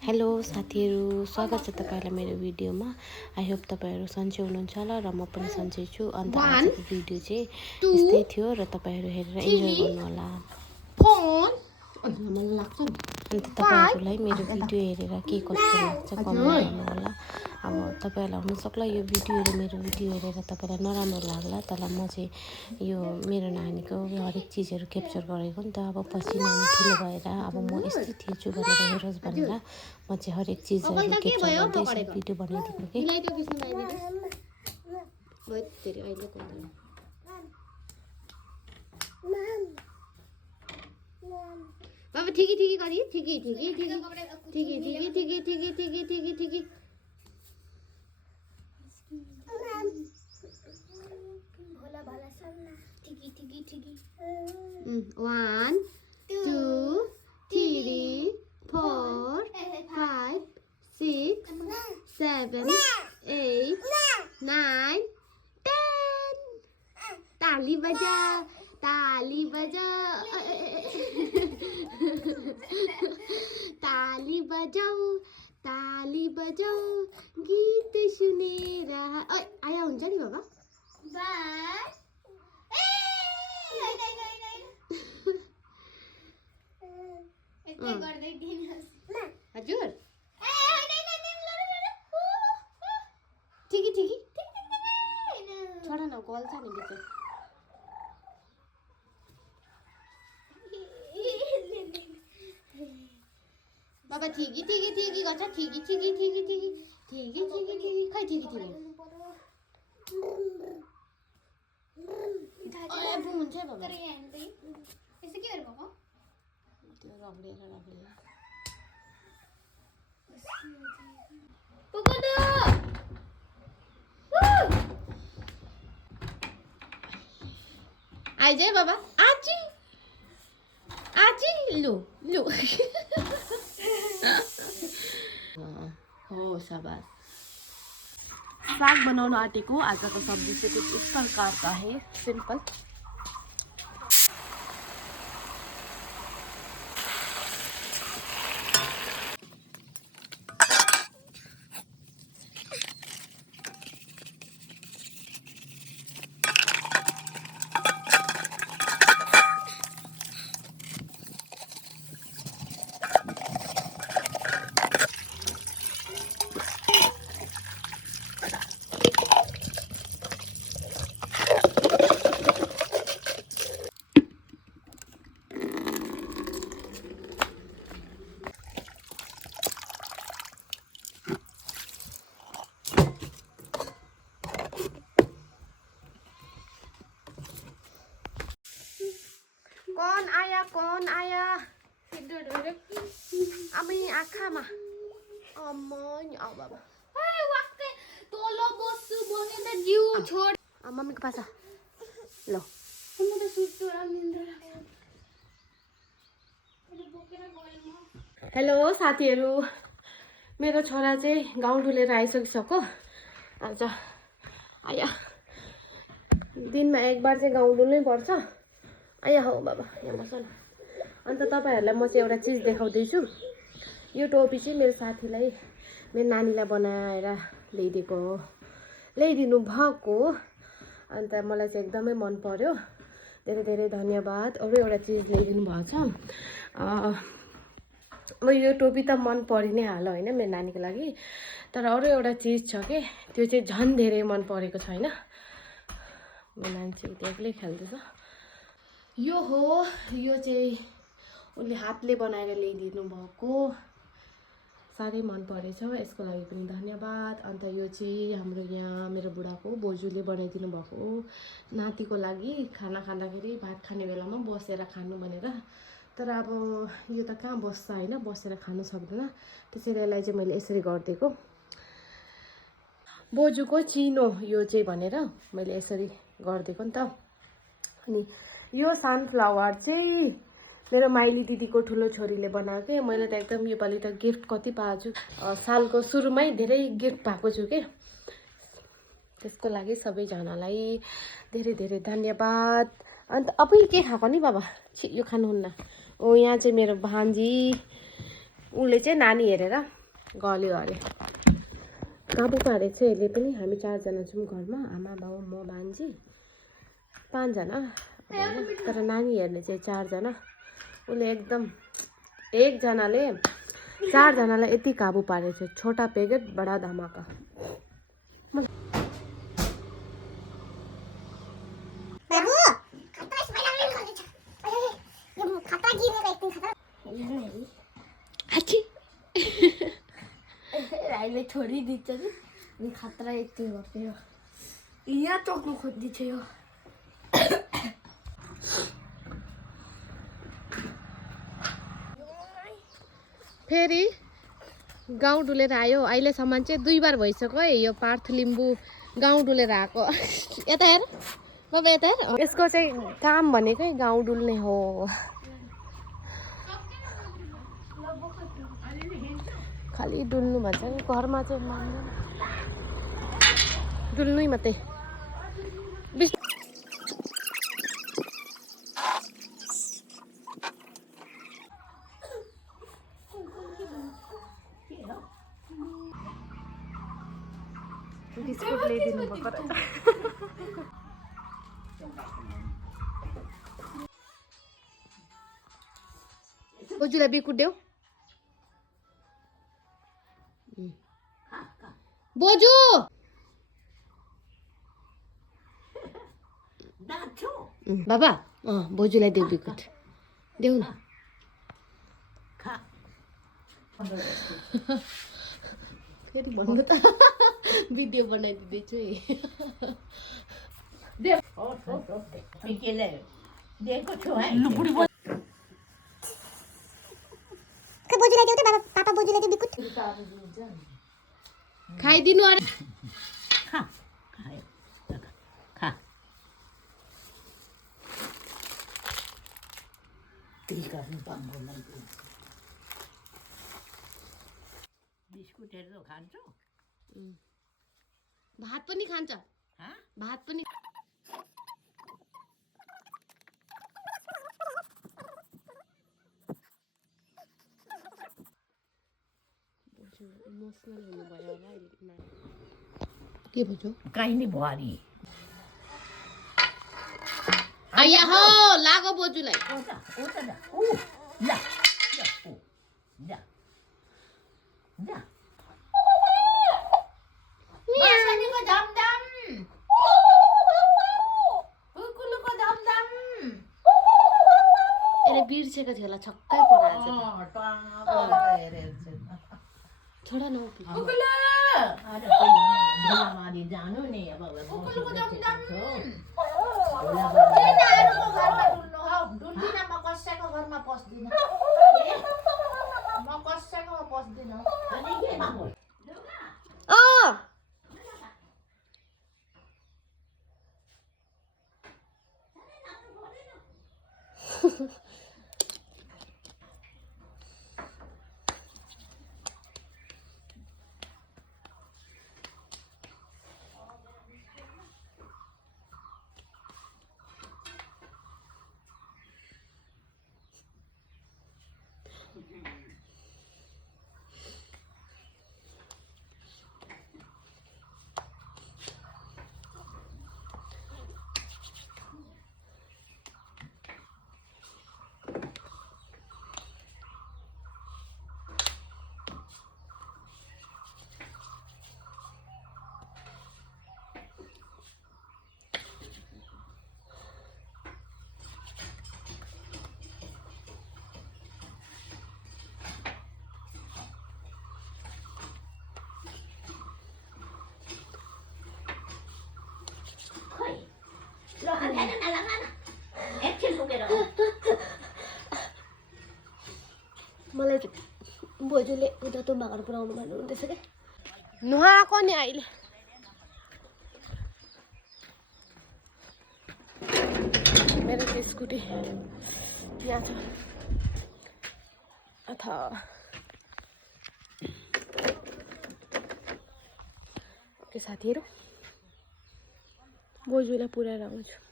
Hello साथीहरू, स्वागत छ तपाईहरुलाई मेरो भिडियोमा। आई होप तपाईहरु सन्चै हुनुहुन्छ होला र म पनि सन्चै छु। अन्त आजको भिडियो चाहिँ यस्तै थियो र तपाईहरु हेरेर इन्जोय गर्नु होला। अन्त तपाईहरुलाई मेरो भिडियो हेरेर के कस्तो लाग्छ कमेन्ट गर्नु होला। अब तपाईहरुलाई हुन सक्ला यो भिडियो हेरेर मेरो भिडियो हेरेर तपाईलाई नराम्रो लाग्ला, तर म चाहिँ यो मेरो नानीको हरेक चीजहरु क्याप्चर गरेको नि त। अब पछि नानी ठुलो भएर अब म यस्तै थिएछु भनेर हेरोस् भनेर म चाहिँ हरेक चीजहरु क्याप्चर गर्दै भिडियो बनाइदिएको के। बाबा ठिकी ठिकी गरिए ठिकी ठिकी ठिकी ठिकी ठिकी ठिकी ठिकी ठिकी ठिकी ठिकी भोला भोला सन्ना ठिकी ठिकी ठिकी 1 2 3 4 5 6 7 8 9 10 ताली बजा ताली बजा ताली बजाऊ गीत सुनेर आया हुन्छ नि बाबा हजुर ठिकी ठिकी छोड न गल्छ नि बिच बाबा ठिकी ठिकी ठिकी गर्छ ठिकी ठिकी ठिकी ठिकी ठिकी ठिकी ठिकी खै ठिकी ठिकी अबु हुन्छ बाबा यसो के गर्नु भएको त्यो रगडेर पकड्नु आइज है बाबा आची आची लु लु हो शाबाश साग बनाउन आँटेको आजको सब्जी चाहिँ कुछ इस प्रकार का है सिंपल कौन आया अमी आँखामा अम्म आऊ बाबा तल बस्छु भने त जिउ छोड मम्मीको पास ल म त सुत्छु र निन्द्रा लाग्यो हेलो साथीहरू मेरो छोरा चाहिँ गाउँ डुलेर आइसकिसक्यो आज आया दिनमा एक बार चाहिँ गाउँ डुल्नै पर्छ आया हो बाबा यहाँ बस न अन्त तपाईहरुलाई म चाहिँ एउटा चीज देखाउँदैछु यो टोपी चाहिँ मेरो साथीलाई मेरो नानीलाई बनाएर ल्याइदिएको हो ल्याइदिनु भएको अन्त मलाई चाहिँ एकदमै मन पर्यो धेरै धेरै धन्यवाद अरु एउटा चीज ल्याइदिनु भएको छ म यो टोपी त मन परि नै हाल्यो हैन मेरो नानीको लागि तर अरु एउटा चीज छ के त्यो चाहिँ झन् धेरै मन परेको छ हैन मेरो नानी चाहिँ एक्लै खेल्दैछ यो हो यो चाहिँ उनले हातले बनाएर ल्याइदिनु भएको साह्रै मन परेछ यसको लागि पनि धन्यवाद अन्त यो चाहिँ हाम्रो यहाँ मेरो बुढाको बोजूले बनाइदिनु भएको हो नातिको लागि खाना खाँदाखेरि भात खाने बेलामा बसेर खानु भनेर तर अब यो त कहाँ बस्छ हैन बसेर खानु सक्दैन त्यसैले यसलाई चाहिँ मैले यसरी गर्दिएको बोजूको चिनो यो चाहिँ भनेर मैले यसरी गर्दिएको नि त अनि यो सनफ्लावर चाहिँ मेरो माइली दिदीको ठुलो छोरीले बनाएको मैले त एकदम योपालि त गिफ्ट कति पाएको छु सालको सुरुमै धेरै गिफ्ट पाएको छु के त्यसको लागि सबैजनालाई धेरै धेरै धन्यवाद अन्त अब के खाएको नि बाबा यो खानुहुन्न ओ यहाँ चाहिँ मेरो भान्जी उसले चाहिँ नानी हेरेर गल्यो अरे। काबु पारेको छ यसले पनि। हामी 4 जना छौँ घरमा, आमा बाउ म भान्जी 5 जना होइन, तर नानी हेर्ने चाहिँ 4 जना। उसले एकदम एकजनाले 4 जनालाई यति काबु पारेको छ। छोटा पेकेट बडा धमाका। राईले छोडिदिन्छ नि खतरा यति गर्थ्यो। यहाँ चोक्नु खोज्दैछ यो। फेरि गाउँ डुलेर आयो। अहिलेसम्म चाहिँ 2 बार भइसक्यो है यो पार्थ लिम्बू गाउँ डुलेर आएको। यता हेर बाबा, यता हेर। यसको चाहिँ काम भनेकै गाउँ डुल्ने हो। खालि डुल्नु भन्छ नि, घरमा चाहिँ मान्दैन, डुल्नै मात्रै। बिस्कुट ल्याइदिनु भएको रहेछ। बोजूलाई बिस्कुट देऊ। बोजू बाबा बोजूलाई देऊ बिस्कुट, देऊ न। फेरि भन्नु त भिडियो बनाइदिँदैछु है। खाइदिनु अरे। बिस्कुटहरू खान्छौ? भात पनि खान्छ, भात पनि। इमोसनल हुनुभयो होला के भन्छ काहीँ नि भुवारी आया हो लागो बोजूलाई। बिर्सेको थियो होला, छक्कै पराएछ। छोडा न जानु नि अब मलाई बोजूले उता तुम्बाघर पुऱ्याउनु भन्नुहुँदैछ क्या। नुहाएको नि अहिले। मेरो चाहिँ स्कुटी यहाँ छ। अथा ओके साथीहरू, बोजूलाई पुऱ्याएर आउँछु।